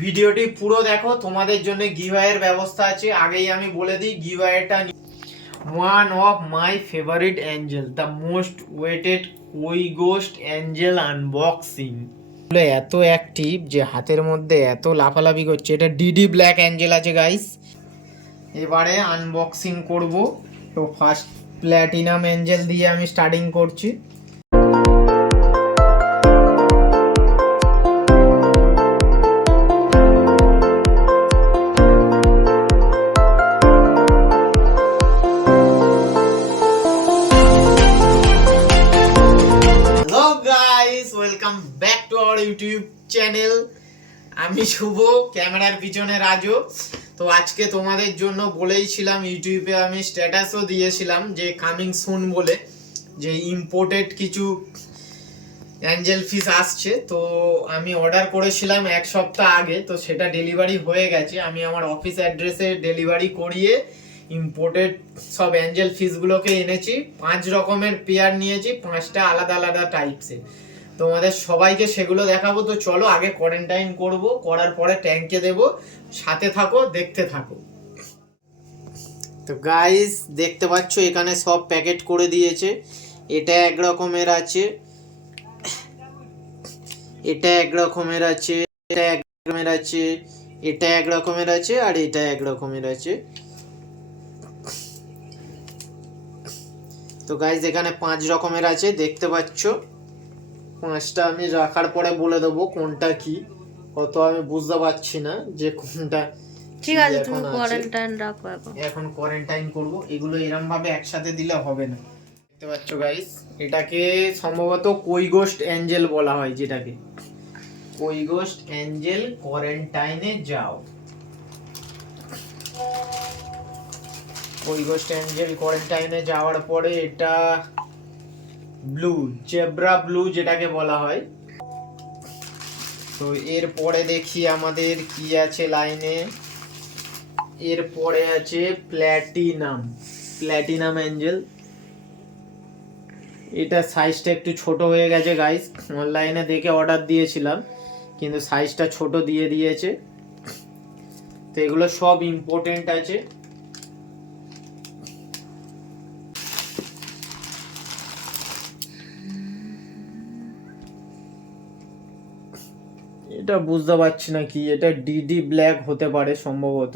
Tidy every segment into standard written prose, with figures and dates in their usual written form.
ভিডিওটি পুরো দেখো, তোমাদের জন্য গিভঅ্যাওয়ের ব্যবস্থা আছে। আগেই আমি বলে দিই গিভঅ্যাওয়েটা one of my favourite angel, the most waited কই গোস্ট অ্যাঞ্জেল আনবক্সিং। এত অ্যাক্টিভ যে হাতের মধ্যে এত লাফালাফি করছে। এটা ডিডি ব্ল্যাক অ্যাঞ্জেল আছে গাইস। এবারে আনবক্সিং করব। তো ফার্স্ট প্ল্যাটিনাম অ্যাঞ্জেল দিয়ে আমি স্টার্টিং করছি। Welcome back to our YouTube channel. আমি শুভ, ক্যামেরার পিছনে রাজু। তো আজকে তোমাদের জন্য বলেইছিলাম, ইউটিউবে আমি স্ট্যাটাসও দিয়েছিলাম যে কামিং সুন বলে, যে ইম্পোর্টেড কিছু অ্যাঞ্জেল ফিশ আসছে। তো আমি অর্ডার করেছিলাম এক সপ্তাহ আগে, তো সেটা ডেলিভারি হয়ে গেছে। আমি আমার অফিস অ্যাড্রেসে ডেলিভারি করিয়ে ইম্পোর্টেড সব অ্যাঞ্জেল ফিশগুলোকে এনেছি। 5 রকমের পেয়ার নিয়েছি, 5টা আলাদা আলাদা টাইপসের। তোমাদের সবাইকে সেগুলো দেখাবো। তো চলো আগে কোয়ারেন্টাইন করব, করার পরে ট্যাঙ্কে দেব। সাথে থাকো, দেখতে থাকো। তো গাইস দেখতে পাচ্ছ এখানে সব প্যাকেট করে দিয়েছে। এটা এক রকমের আছে, এটা এক রকমের আছে, এটা এক রকমের আছে, এটা এক রকমের আছে, আর এটা এক রকমের আছে। তো গাইস এখানে 5 রকমের আছে, দেখতে পাচ্ছ। 5টা আমি রাখার পরে বলে দেবো কোনটা কি। অত আমি বুঝতে পারছি না যে কোনটা। ঠিক আছে, তুমি কোয়ারেন্টাইন রাখো। এখন কোয়ারেন্টাইন করব। এগুলো এরকম ভাবে একসাথে দিলে হবে না। দেখতে পাচ্ছ গাইস, এটাকে সম্ভবত কই গোস্ট অ্যাঞ্জেল বলা হয়। যেটাকে কই গোস্ট অ্যাঞ্জেল কোয়ারেন্টাইনে যাও। কই গোস্ট অ্যাঞ্জেল কোয়ারেন্টাইনে যাওয়ার পরে এটা ব্লু, জেব্রা ব্লু যেটাকে বলা হয়। তো এরপরে দেখি আমাদের কি আছে লাইনে। এরপরে আছে প্ল্যাটিনাম অ্যাঞ্জেল। এটা সাইজটা একটু ছোট হয়ে গেছে গাইস। অনলাইনে দেখে অর্ডার দিয়েছিলাম, কিন্তু সাইজটা ছোট দিয়ে দিয়েছে। তো এগুলো সব ইম্পর্টেন্ট আছে। এটা বুঝতে পারছি না কি। এটা ডিডি ব্ল্যাক হতে পারে সম্ভবত,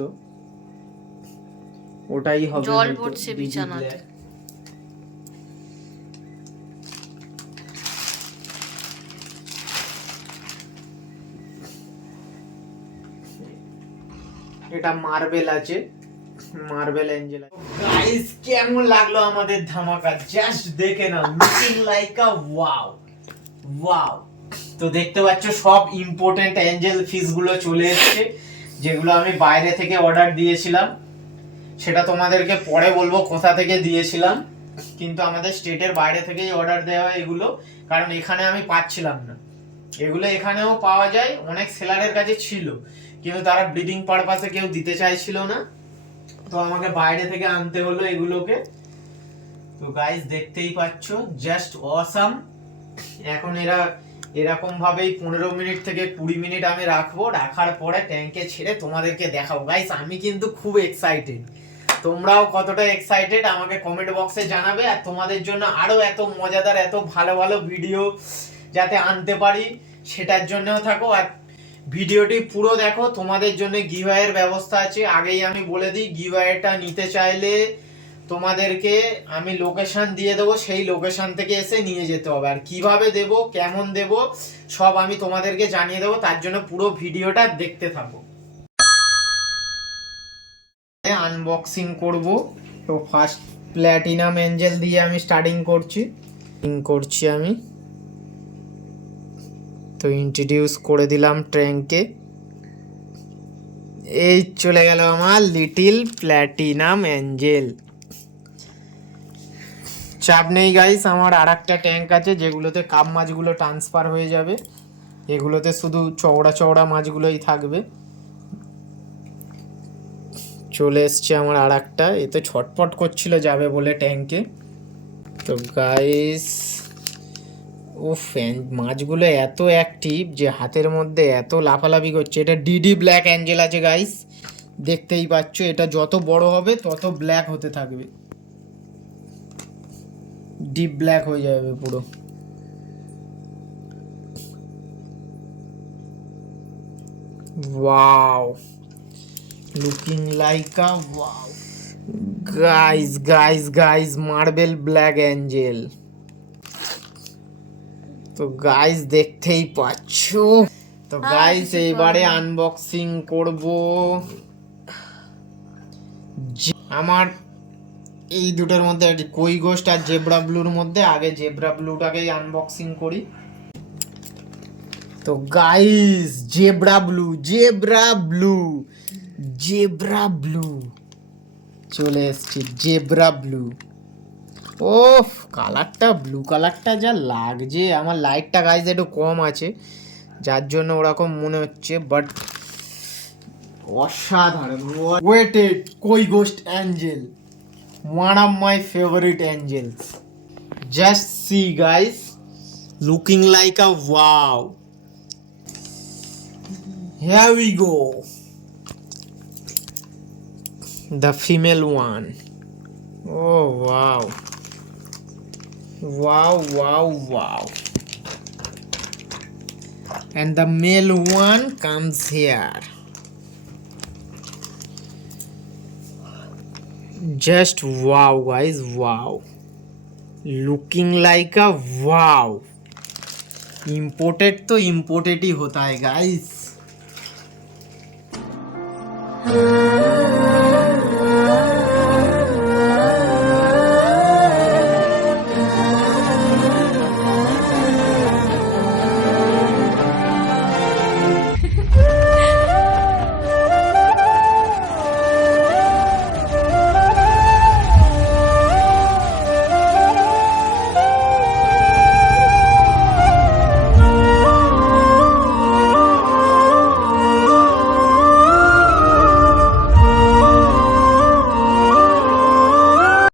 ওটাই হবে। জল পড়ছে বিছানাতে। এটা মার্বেল আছে, মার্বেল অ্যাঞ্জেল। গাইস কেমন লাগলো আমাদের ধামাকা? জাস্ট দেখে নাও, looking like a wow wow. তো দেখতে পাচ্ছ সব ইম্পর্টেন্ট অ্যাঞ্জেল ফিশ গুলো চলে এসেছে, যেগুলো আমি বাইরে থেকে অর্ডার দিয়েছিলাম। সেটা তোমাদেরকে পরে বলবো কোথা থেকে দিয়েছিলাম, কিন্তু আমাদের স্টেটের বাইরে থেকেই অর্ডার দেওয়া এগুলো, কারণ এখানে আমি পাচ্ছিলাম না। এগুলো এখানেও পাওয়া যায়, অনেক সেলারের কাছে ছিল, কিন্তু তারা ব্রিডিং পারপাসে কেউ দিতে চাইছিল না। তো আমাকে বাইরে থেকে আনতে হলো এগুলোকে। তো গাইস দেখতেই পাচ্ছ, জাস্ট অসাম। এখন এরা এরকম ভাবেই 15 মিনিট থেকে 20 মিনিট আমি রাখবো। রাখার পরে ট্যাঙ্কে ছেড়ে তোমাদেরকে দেখাবো। গাইস আমি কিন্তু খুব এক্সাইটেড। তোমরাও কতটা এক্সাইটেড আমাকে কমেন্ট বক্সে জানাবে। আর তোমাদের জন্য আরো এত মজাদার, এত ভালো ভালো ভিডিও যাতে আনতে পারি, সেটার জন্যও থাকো। আর ভিডিওটি পুরো দেখো, তোমাদের জন্য গিভঅ্যাওয়ের ব্যবস্থা আছে। আগেই আমি বলে দিই, গিভঅ্যাওয়েটা নিতে চাইলে তোমাদেরকে আমি লোকেশন দিয়ে দেবো, সেই লোকেশন থেকে এসে নিয়ে যেতে হবে। আর কিভাবে দেব, কেমন দেব, সব আমি তোমাদেরকে জানিয়ে দেবো। তার জন্য পুরো ভিডিওটা দেখতে থাকো। আনবক্সিং করব। তো ফার্স্ট প্ল্যাটিনাম অ্যাঞ্জেল দিয়ে আমি স্টার্টিং করছি আমি। তো ইন্ট্রোডিউস করে দিলাম ট্যাঙ্কে। এই চলে গেল আমার লিটিল প্ল্যাটিনাম অ্যাঞ্জেল। চাপ নেই গাইস, আমার আর একটা ট্যাঙ্ক আছে যেগুলোতে কাপ মাছগুলো ট্রান্সফার হয়ে যাবে। এগুলোতে শুধু চওড়া চওড়া মাছগুলোই থাকবে। চলে এসছে আমার আর একটা। এতে ছটপট করছিল যাবে বলে ট্যাঙ্কে। তো গাইস ও মাছগুলো এত অ্যাক্টিভ যে হাতের মধ্যে এত লাফালাফি করছে। এটা ডিডি ব্ল্যাক অ্যাঞ্জেল আছে গাইস, দেখতেই পাচ্ছ। এটা যত বড় হবে তত ব্ল্যাক হতে থাকবে, ডিপ ব্ল্যাক হয়ে যাবে পুরো। Wow, looking like a wow guys guys guys, marble black Angel. তো গাইস দেখতেই পাচ্ছ। তো গাইস এইবারে আনবক্সিং করব আমার এই দুটোর মধ্যে কই গোস্ট আর জেব্রা ব্লুর মধ্যে। আগে জেব্রা ব্লুটাকেই আনবক্সিং করি। তো guys zebra blue, zebra blue, zebra blue চলে এসছে, জেব্রা ব্লু। ওফ, কালারটা, ব্লু কালারটা যা লাগছে। আমার লাইটটা গাইস একটু কম আছে, যার জন্য ওরকম মনে হচ্ছে, বাট অসাধারণ। ওয়েটেড কই ghost angel, one of my favourite angels. Just see guys, looking like a wow. Here we go. The female one. Oh wow. Wow, wow, wow. And the male one comes here. Just wow guys, wow. Looking like a wow. Imported तो imported ही होता है guys.